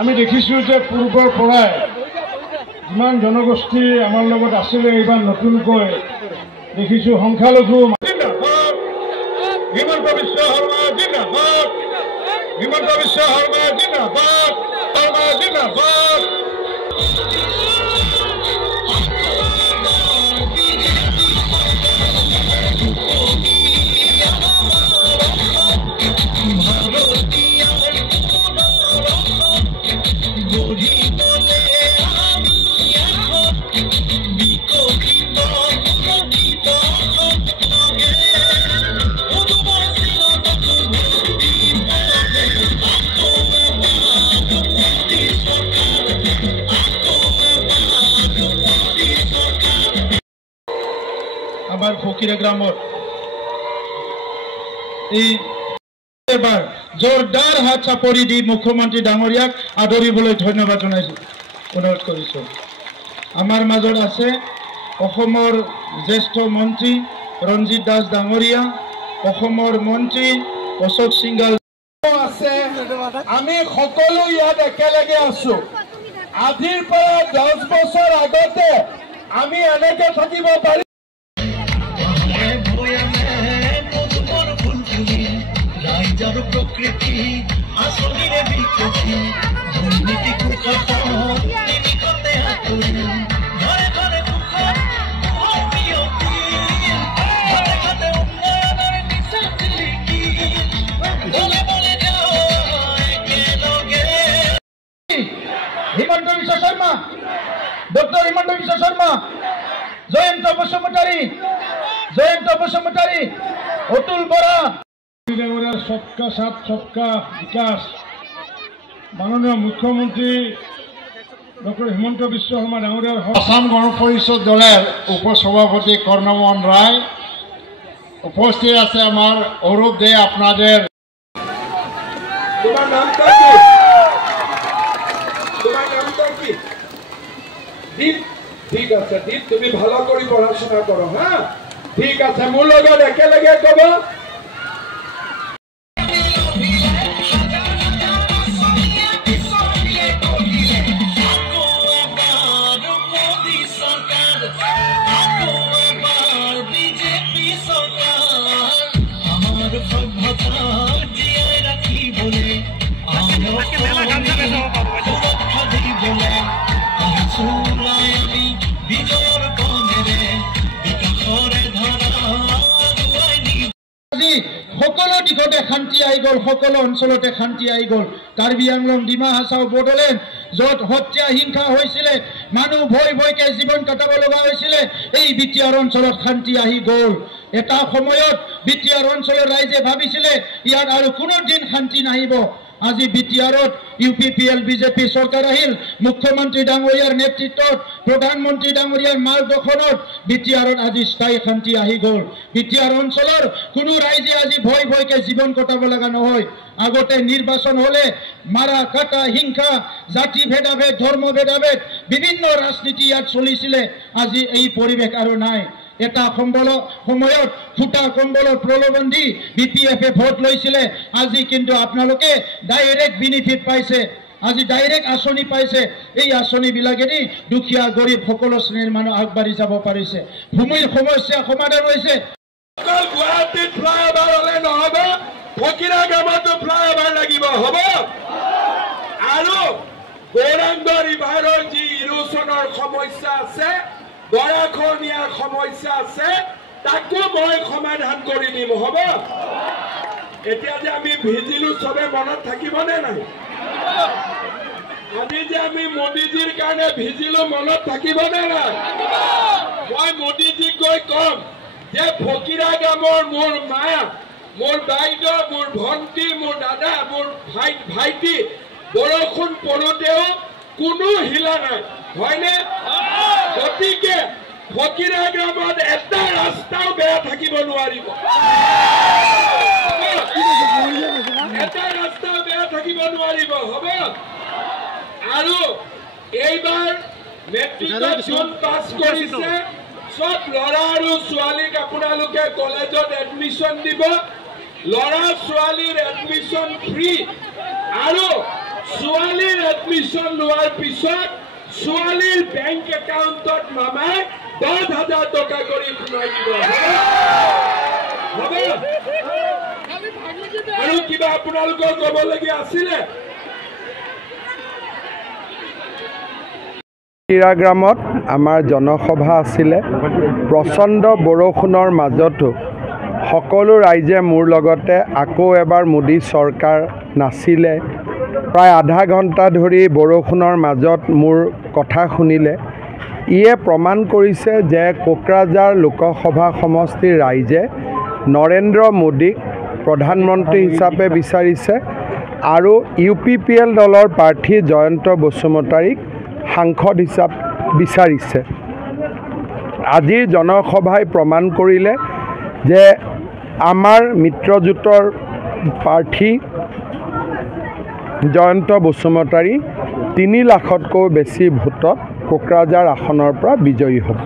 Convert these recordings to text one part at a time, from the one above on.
আমি দেখিছোঁ যে পূৰ্বৰ পৰাই যিমান জনগোষ্ঠী আমাৰ লগত আছিলে এইবাৰ নতুনকৈ দেখিছোঁ সংখ্যালঘু হিমন্ত বিশ্ব শৰ্মা জিন্দাবাদ, হিমন্ত বিশ্ব শৰ্মা জিন্দাবাদ, শৰ্মা জিন্দাবাদ। আমাৰ ফকিৰা গ্ৰামত এই এবাৰ জোৰদাৰ হাত চাপৰি দি মুখ্যমন্ত্ৰী ডাঙৰীয়াক আদৰিবলৈ ধন্যবাদ জনাইছো, অনুৰোধ কৰিছো। আমাৰ মাজত আছে অসমৰ জ্যেষ্ঠ মন্ত্ৰী ৰঞ্জিত দাস ডাঙৰীয়া, অসমৰ মন্ত্ৰী অশোক সিংগাল আছে। আমি সকলো ইয়াত একেলগে আছো। আজিৰ পৰা 10 বছৰ আগতে আমি এনেকে থাকিব পাৰি প্রকৃতি আসলে বিকৃতি দুর্নীতি কুকত নিকটে আতুরি ঘরে ঘরে কুকত বিয়তি ঘরে ঘরে উন্নয়নের নিশাচিলিকি বলে বলে যাও একেলগে। হিমন্ত বিশ্ব শর্মা, ডক্টর হিমন্ত বিশ্ব শর্মা, জয়ন্ত বসুমতাৰী, অতুল বৰা, सबका साथ सबका विकास माननीय मुख्यमंत्री डॉक्टर हिमंत विश्व शर्मा डांगरियार आसाम गण परिषद दलेर उपसभापति कर्णमोहन राय उपस्थित আছে আমার অরূপ দে। আপনাদের তোমার নামটা কি? তোমার নামটা কি? দীপ। ঠিক আছে দীপ, তুমি ভালো করে পড়াশোনা করো। হ্যাঁ ঠিক আছে, মোৰ লগত একেলগে কব। সকলো দিশতে শান্তি আহি গ'ল, সকলো অঞ্চলতে শান্তি আহি গ'ল। কাৰ্বি আংলং, ডিমা হাছাও, বড়োলেণ্ড য'ত হত্যা হিংসা হৈছিলে, মানুহ ভয় ভয়কে জীৱন কটাব লগা হৈছিলে, এই বিটিআৰ অঞ্চলত শান্তি আহি গ'ল। এটা সময়ত বিটিআৰ অঞ্চলৰ ৰাইজে ভাবিছিলে ইয়াত আৰু কোনো দিন শান্তি নাহিব। আজি বিটিআৰত UPPL বিজেপি চৰকাৰ আহিল, মুখ্যমন্ত্ৰী ডাঙৰীয়াৰ নেতৃত্বত, প্ৰধানমন্ত্ৰী ডাঙৰীয়াৰ মাৰ্গদৰ্শনত বিটিআৰত আজি স্থায়ী শান্তি আহি গ'ল। বিটিআৰ অঞ্চলৰ কোনো ৰাইজে আজি ভয় ভয়কে জীৱন কটাব লগা নহয়। আগতে নিৰ্বাচন হলে মাৰা কাটা হিংসা, জাতি ভেদাভেদ, ধৰ্ম ভেদাভেদ, বিভিন্ন ৰাজনীতি ইয়াত চলিছিলে। আজি এই পৰিৱেশ আৰু নাই। এটা সময়ত ফুটা কম্বলৰ প্ৰলোভন দি BPF-এ ভোট লৈছিলে। আজি কিন্তু আপোনালোকে ডাইৰেক্ট বেনিফিট পাইছে, আজি ডাইৰেক্ট আঁচনি পাইছে। এই আঁচনিবিলাকেদি দুখীয়া গৰীব সকলো শ্ৰেণীৰ মানুহ আগবাঢ়ি যাব পাৰিছে। ভূমিৰ সমস্যা সমাধান হৈছে। অকল গুৱাহাটীত ফ্লাইঅভাৰ হলে নহব, ফকিৰা গ্ৰামতো ফ্লাইঅভাৰ লাগিব, হব। আৰু গৌৰাংগ ৰিভাৰৰ যি ইৰোচনৰ সমস্যা আছে, গৰাখহনীয়াৰ সমস্যা আছে, তাকো মই সমাধান কৰি দিম, হব। এতিয়া যে আমি ভিজিলো চবে মনত থাকিবনে নাই? আজি যে আমি মোদীজীৰ কাৰণে ভিজিলো মনত থাকিবনে নাই? মই মোদীজীক গৈ কম যে ফকিৰা গ্ৰামৰ মোৰ মায়া, মোৰ বাইদেউ, মোৰ ভণ্টি, মোৰ দাদা, মোৰ ভাইটি বৰষুণ পৰোতেও কোনো হিলা নাই, হয়নে? গতিকে ফকিৰা গ্ৰামত এটা ৰাস্তাও বেয়া থাকিব নোৱাৰিব, এটা ৰাস্তাও বেয়া থাকিব নোৱাৰিব, হব। আৰু এইবাৰ মেট্ৰিকত যোন পাছ কৰিছে সব ল'ৰা আৰু ছোৱালীক আপোনালোকে কলেজত এডমিশ্যন দিব। ল'ৰা ছোৱালীৰ এডমিশ্যন ফ্ৰী আৰু ছোৱালীৰ এডমিশ্যন লোৱাৰ পিছত ছোৱালীৰ বেংক একাউণ্টত মামাই 10,000 টকা কৰি সোমাই দিব আৰু কিবা আপোনালোকৰ ক'বলগীয়া আছিলে চিৰাগ্ৰামত আমাৰ জনসভা আছিলে প্ৰচণ্ড বৰষুণৰ মাজতো সকলো ৰাইজে মোৰ লগতে আকৌ এবাৰ মোদী চৰকাৰ নাছিলে প্ৰায় আধা ঘণ্টা ধৰি বৰষুণৰ মাজত মোৰ কথা শুনিলে ইয়ে প্ৰমাণ কৰিছে যে কোকৰাঝাৰ লোকসভা সমষ্টিৰ ৰাইজে নৰেন্দ্ৰ মোদীক প্ৰধানমন্ত্ৰী হিচাপে বিচাৰিছে আৰু UPPL দলৰ প্ৰাৰ্থী জয়ন্ত বসুমতাৰীক সাংসদ হিচাপ বিচাৰিছে আজিৰ জনসভাই প্ৰমাণ কৰিলে যে আমাৰ মিত্ৰজোঁটৰ প্ৰাৰ্থী জয়ন্ত বসুমতাৰী 3 লাখতকৈ বেছি ভোটত কোকৰাঝাৰ আসনৰ পৰা বিজয়ী হ'ব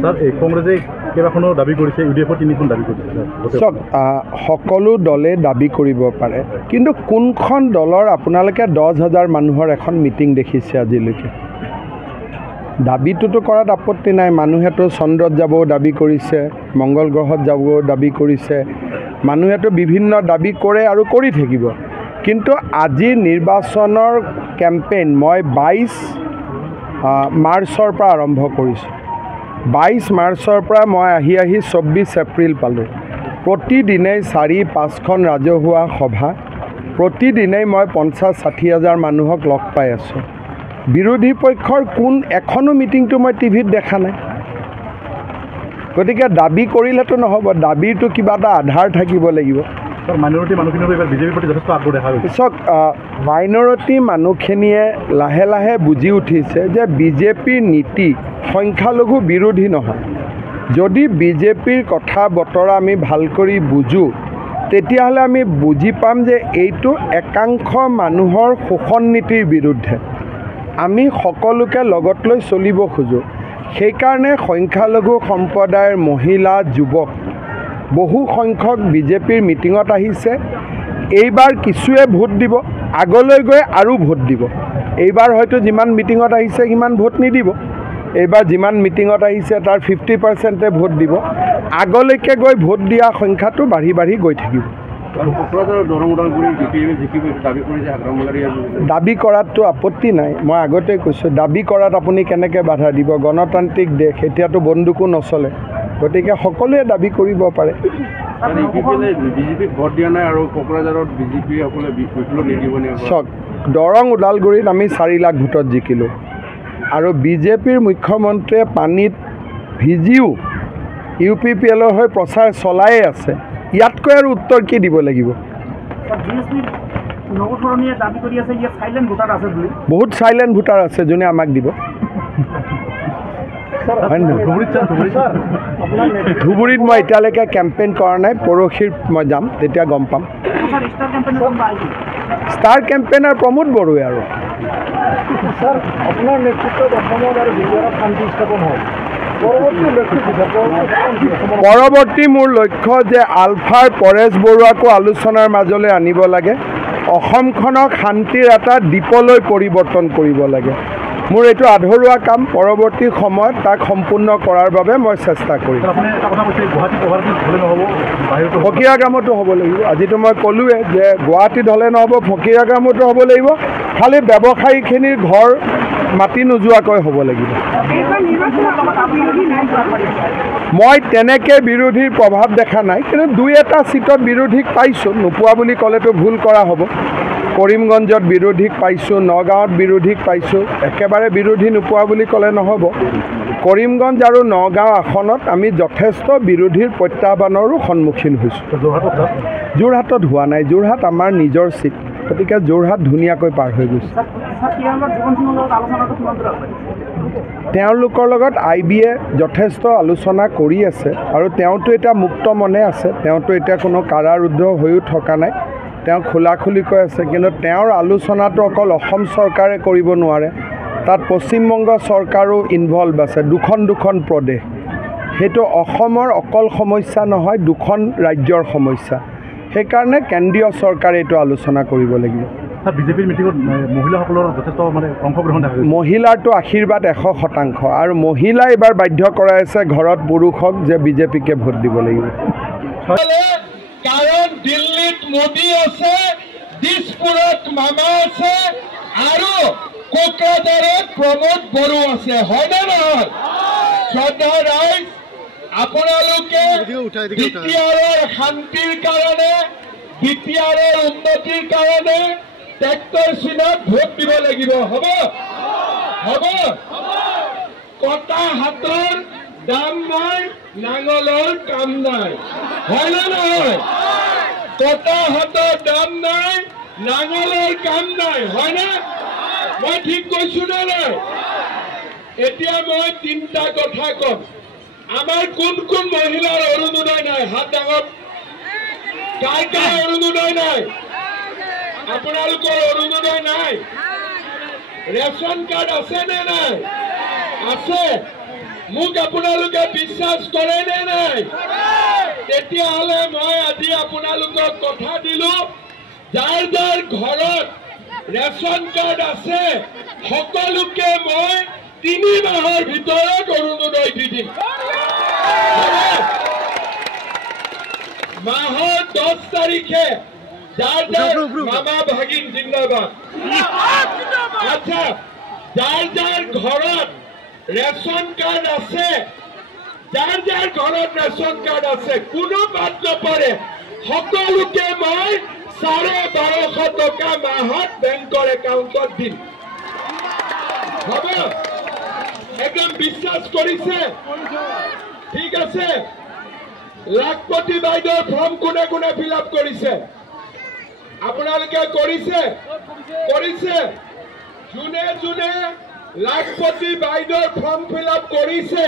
স্যাৰ এই কংগ্ৰেসে কেইবাখনো দাবী কৰিছে UDF 3খন দাবী কৰিছে সব সকলো দলে দাবী কৰিব পাৰে কিন্তু কোনখন দলৰ আপোনালোকে 10,000 মানুহৰ এখন মিটিং দেখিছে আজিলৈকে দাবীটোতো কৰাত আপত্তি নাই মানুহেতো চন্দ্ৰত যাব দাবী কৰিছে মংগল গ্ৰহত যাব দাবী কৰিছে মানুহেতো বিভিন্ন দাবী কৰে আৰু কৰি থাকিব কিন্তু আজি নিৰ্বাচনৰ কেম্পেইন মই 22 মাৰ্চৰ পৰা আৰম্ভ কৰিছোঁ 22 মাৰ্চৰ পৰা মই আহি 24 এপ্ৰিল পালোঁ প্ৰতিদিনে 4-5খন ৰাজহুৱা সভা প্ৰতিদিনে মই 50-60 হাজাৰ মানুহক লগ পাই আছোঁ বিৰোধী পক্ষৰ কোন এখনো মিটিংটো মই টিভিত দেখা নাই গতিকে দাবী কৰিলেতো নহ'ব দাবীৰটো কিবা এটা আধাৰ থাকিব লাগিব মাইনৰিটি মানুহখিনিৰ এবাৰ বিজেপিৰ প্ৰতি যথেষ্ট আগ্ৰহ দেখা গৈছে চাওক মাইনৰিটি মানুহখিনিয়ে লাহে লাহে বুজি উঠিছে যে বিজেপিৰ নীতি সংখ্যালঘু বিৰোধী নহয় যদি বিজেপিৰ কথা বতৰা আমি ভাল কৰি বুজো তেতিয়াহ'লে আমি বুজি পাম যে এইটো একাংশ মানুহৰ শোষণ নীতিৰ বিৰুদ্ধে আমি সকলোকে লগত লৈ চলিব খোজো সেইকাৰণে সংখ্যালঘু সম্প্ৰদায়ৰ মহিলা যুৱক বহু সংখ্যক বিজেপিৰ মিটিঙত আহিছে এইবাৰ কিছুৱে ভোট দিব আগলৈ গৈ আৰু ভোট দিব এইবাৰ হয়তো যিমান মিটিঙত আহিছে সিমান ভোট নিদিব এইবাৰ যিমান মিটিঙত আহিছে তাৰ 50%ে ভোট দিব আগলৈকে গৈ ভোট দিয়া সংখ্যাটো বাঢ়ি বাঢ়ি গৈ থাকিব দাবী কৰাটো আপত্তি নাই মই আগতে কৈছোঁ দাবী কৰাত আপুনি কেনেকৈ বাধা দিব গণতান্ত্ৰিক দেশ এতিয়াতো বন্দুকো নচলে গতিকে সকলোৱে দাবী কৰিব পাৰে চাওক দৰং ওদালগুৰিত আমি 4 লাখ ভোটত জিকিলোঁ আৰু বিজেপিৰ মুখ্যমন্ত্ৰীয়ে পানীত ভিজিও UPPLৰ হৈ প্ৰচাৰ চলায়ে আছে ইয়াতকৈ আৰু উত্তৰ কি দিব লাগিব বহুত সাইলেন্ট ভোটাৰ আছে যোনে আমাক দিব ধুবুৰীত মই এতিয়ালৈকে কেম্পেইন কৰা নাই পৰহিৰ মই যাম তেতিয়া গম পাম ষ্টাৰ কেম্পেইনাৰ প্ৰমোদ বড়োৱে আৰু আপোনাৰ নেতৃত্বত অসমত আৰু বিহাৰত শান্তি স্থাপন হ'ল পৰৱৰ্তী মোৰ লক্ষ্য যে আলফাৰ পৰেশ বৰুৱাকো আলোচনাৰ মাজলৈ আনিব লাগে অসমখনক শান্তিৰ এটা দ্বীপলৈ পৰিৱৰ্তন কৰিব লাগে মোৰ এইটো আধৰুৱা কাম পৰৱৰ্তী সময়ত তাক সম্পূৰ্ণ কৰাৰ বাবে মই চেষ্টা কৰিম ফকীৰাগ্ৰামতো হ'ব লাগিব আজিতো মই ক'লোৱে যে গুৱাহাটীত হ'লে নহ'ব ফকীৰাগ্ৰামতো হ'ব লাগিব খালি ব্যৱসায়ীখিনিৰ ঘৰ মাটি নোযোৱাকৈ হ'ব লাগিব মই তেনেকৈ বিৰোধীৰ প্ৰভাৱ দেখা নাই কিন্তু 2-এটা চিটত বিৰোধীক পাইছোঁ নোপোৱা বুলি ক'লেতো ভুল কৰা হ'ব কৰিমগঞ্জত বিৰোধীক পাইছোঁ নগাঁৱত বিৰোধীক পাইছোঁ একেবাৰে বিৰোধী নোপোৱা বুলি ক'লে নহ'ব কৰিমগঞ্জ আৰু নগাঁও আসনত আমি যথেষ্ট বিৰোধীৰ প্ৰত্যাহ্বানৰো সন্মুখীন হৈছোঁ যোৰহাটত হোৱা নাই যোৰহাট আমাৰ নিজৰ চিট গতিকে যোৰহাট ধুনীয়াকৈ পাৰ হৈ গৈছে তেওঁলোকৰ লগত IBয়ে যথেষ্ট আলোচনা কৰি আছে আৰু তেওঁতো এতিয়া মুক্ত মনে আছে তেওঁতো এতিয়া কোনো কাৰাৰুদ্ধ হৈও থকা নাই তেওঁ খোলাখুলিকৈ আছে কিন্তু তেওঁৰ আলোচনাটো অকল অসম চৰকাৰে কৰিব নোৱাৰে তাত পশ্চিমবংগ চৰকাৰো ইনভলভ আছে দুখন প্ৰদেশ সেইটো অসমৰ অকল সমস্যা নহয় দুখন ৰাজ্যৰ সমস্যা সেইকাৰণে কেন্দ্ৰীয় চৰকাৰে এইটো আলোচনা কৰিব লাগিব বিজেপিৰ মিটিঙত মহিলাসকলৰ যথেষ্ট মানে অংশগ্ৰহণ দেখা গৈছে। মহিলাৰটো আশীৰ্বাদ 100% আৰু মহিলাই এইবাৰ বাধ্য কৰাইছে ঘৰত পুৰুষক যে বিজেপিকে ভোট দিব লাগিব। কাৰণ দিল্লীত মোদী আছে, দিছপুৰত মামা আছে আৰু কোকৰাঝাৰত প্ৰমোদ বড়ো আছে, হয়নে নহয়? শ্ৰদ্ধা ৰাইজ, আপোনালোকে বিটিআৰৰ শান্তিৰ কাৰণে, বিটিআৰৰ উন্নতিৰ কাৰণে ট্ৰেক্টৰ চিনত ভোট দিব লাগিব। হ'ব হ'ব কটা হাতৰ দাম নাই, নাঙলৰ কাম নাই, হয়নে নহয়? কটা হাতৰ দাম নাই, নাঙলৰ কাম নাই, হয়নে? মই ঠিক কৈছো নে নাই? এতিয়া মই 3টা কথা কম। আমাৰ কোন কোন মহিলাৰ অৰুণোদয় নাই? হাত ডাঙৰ। কাৰ কাৰ অৰুণোদয় নাই? আপোনালোকৰ অৰুণোদয় নাই? ৰেচন কাৰ্ড আছে নে নাই? আছে। মোক আপোনালোকে বিশ্বাস কৰে নে নাই? তেতিয়াহ'লে মই আজি আপোনালোকক কথা দিলো, যাৰ যাৰ ঘৰত ৰেচন কাৰ্ড আছে সকলোকে মই 3 মাহৰ ভিতৰত অৰুণোদয় দি দিম। মাহৰ 10 তাৰিখে যাৰ যাৰ মামা ভাগিন জিন্দাবাদ। আচ্ছা, যাৰ যাৰ ঘৰত ৰেচন কাৰ্ড আছে, যাৰ যাৰ ঘৰত ৰেচন কাৰ্ড আছে, কোনো বাদ নপৰে, সকলোকে মই 1250 টকা মাহত বেংকৰ একাউণ্টত দিম। হ'ব? একদম বিশ্বাস কৰিছে? ঠিক আছে। লাখপতি বাইদেউৰ ফৰ্ম কোনে কোনে ফিল আপ কৰিছে? আপোনালোকে কৰিছে? কৰিছে? যোনে যোনে লাখপতি বাইদেউৰ ফৰ্ম ফিল আপ কৰিছে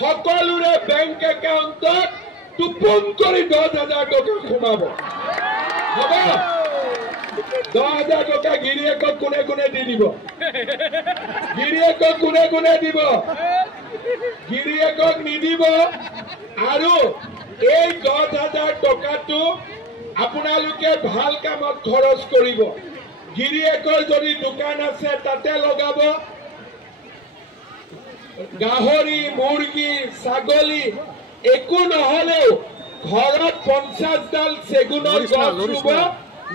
সকলোৰে বেংক একাউণ্টত টুপুং কৰি 10,000 টকা সোমাব। হ'ব? 10,000 টকা গিৰিয়েকক কোনে কোনে দি দিব? গিৰিয়েকক কোনে কোনে দিব? গিৰিয়েকক নিদিব। আৰু এই 10,000 টকাটো আপোনালোকে ভাল কামত খৰচ কৰিব। গিৰিয়েকৰ যদি দোকান আছে তাতে লগাব। গাহৰি, মুৰ্গী, ছাগলী একো নহলেও ঘৰত 50ডাল চেগুনৰ গছ ৰুব,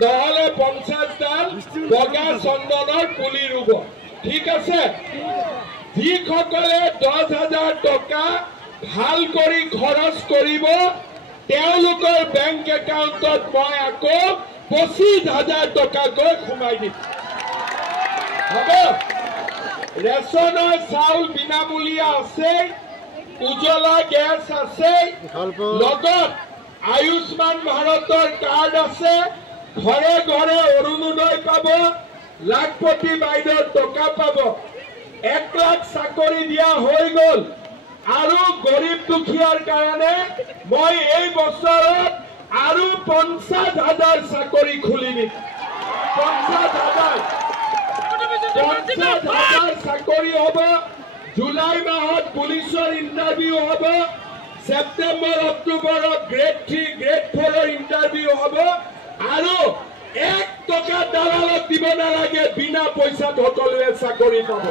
নহলে 50ডাল বগা চন্দনৰ পুলি ৰুব। ঠিক আছে? যিসকলে 10,000 টকা ভাল কৰি খৰচ কৰিব তেওঁলোকৰ বেংক একাউণ্টত মই আকৌ 25,000 টকাকৈ সোমাই দিম। হ'ব? ৰেচনৰ চাউল বিনামূলীয়া আছে, উজ্জ্বলা গেছ আছে, লগত আয়ুষ্মান ভাৰতৰ কাৰ্ড আছে, ঘৰে ঘৰে অৰুণোদয় পাব, লাখপতি বাইদেউৰ টকা পাব। 1 লাখ চাকৰি দিয়া হৈ গ'ল। আৰু গৰীব দুখীয়াৰ কাৰণে মই এই বছৰত আৰু 50,000 চাকৰি খুলি দিম। 50,000 চাকৰি হ'ব। জুলাই মাহত পুলিচৰ ইণ্টাৰভিউ হ'ব। ছেপ্টেম্বৰ অক্টোবৰত গ্ৰেড 3 গ্ৰেড 4ৰ ইণ্টাৰভিউ হ'ব। আৰু 1 টকা দালালক দিব নালাগে, বিনা পইচাত সকলোৱে চাকৰি পাব।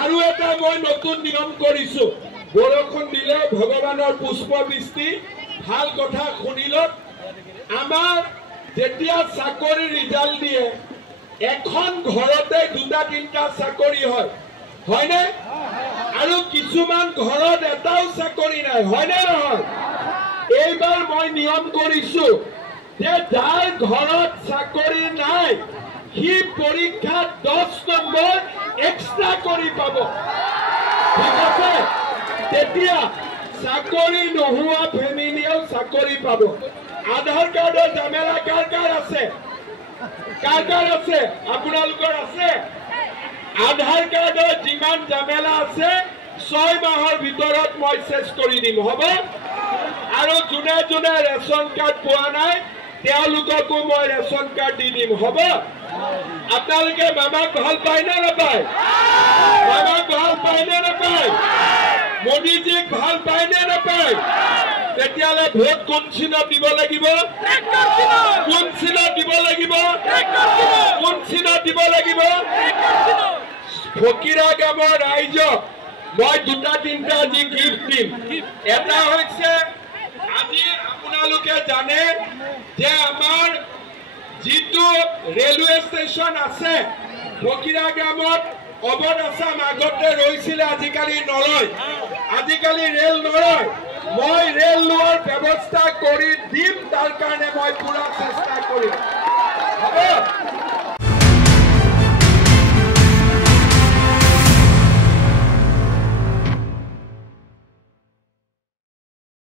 আৰু এটা মই নতুন নিয়ম কৰিছো, বৰষুণ দিলে ভগৱানৰ পুষ্পবৃষ্টি, ভাল কথা শুনিলক। আমাৰ যেতিয়া চাকৰি ৰিজাল্ট দিয়ে এখন ঘৰতে 2-3টা চাকৰি হয়, হয়নে? আৰু কিছুমান ঘৰত এটাও চাকৰি নাই, হয়নে নহয়? এইবাৰ মই নিয়ম কৰিছো যে যাৰ ঘৰত চাকৰি নাই সি পৰীক্ষাত 10 নম্বৰ এক্সট্ৰা কৰি পাব। ঠিক আছে? তেতিয়া চাকৰি নোহোৱা ফেমিলিয়েও চাকৰি পাব। আধাৰ কাৰ্ডৰ ঝামেলা কাৰ কাৰ আছে? কাৰ কাৰ আছে? আপোনালোকৰ আছে? আধাৰ কাৰ্ডৰ যিমান ঝামেলা আছে 6 মাহৰ ভিতৰত মই চেছ কৰি দিম। হ'ব? আৰু যোনে যোনে ৰেচন কাৰ্ড পোৱা নাই তেওঁলোককো মই ৰেচন কাৰ্ড দি দিম। হ'ব? আপোনালোকে মামাক ভাল পায় নে নাপায়? মামাক ভাল পায় নে নাপায়? মোদীজীক ভাল পায় নে নাপায়? তেতিয়াহ'লে ভোট কোন চিহ্নত দিব লাগিব কোন চিহ্নত দিব লাগিব কোন চিহ্নত দিব লাগিব ফকিৰা গামৰ ৰাইজক মই দুটা তিনিটা আজি গিফ্ট দিম এটা হৈছে আজি আপোনালোকে জানে যে আমাৰ যিটো ৰেলৱে ষ্টেচন আছে ফকিৰা গামত অবধ আছাম আগতে ৰৈছিলে আজিকালি নলয় আজিকালি ৰেল নলয় মই ৰেল লোৱাৰ ব্যৱস্থা কৰি দিম তাৰ কাৰণে মই পুৰা চেষ্টা কৰিম হ'ব